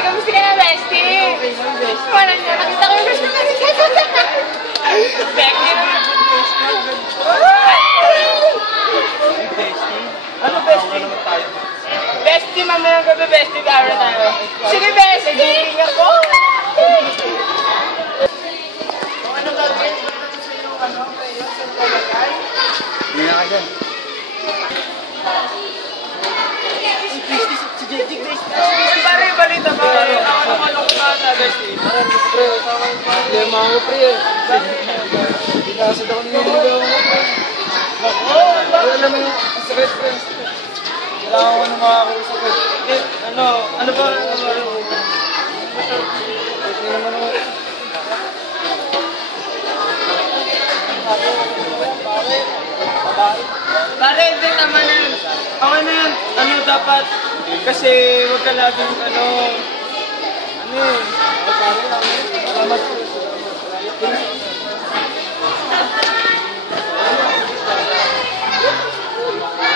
Kamusta ka na, bestie? Wala niya. Nakita ko yung gusto na rin. Becky naman. Ano bestie? Bestie, mamayang gabi, bestie. Tara tayo. Sige, bestie. Tingin ako. Ano gagawin? Ba't sa iyo, ano? Kayo, sa kalagay? Hindi na ka dyan. Si JJ Grace. Pare, balita ba? Ano ko na, bestie? Parang, pre, tama yung pare. Hindi, mga ko, pre. Hindi na kasi ako nililigaw mo, pre. Alam mo yung secret friends. Kailangan ko na makakausap. Ano ba? Hindi naman ako. Pare, hindi naman yan. Okay na yan. Ano dapat? Kasi wag ka laging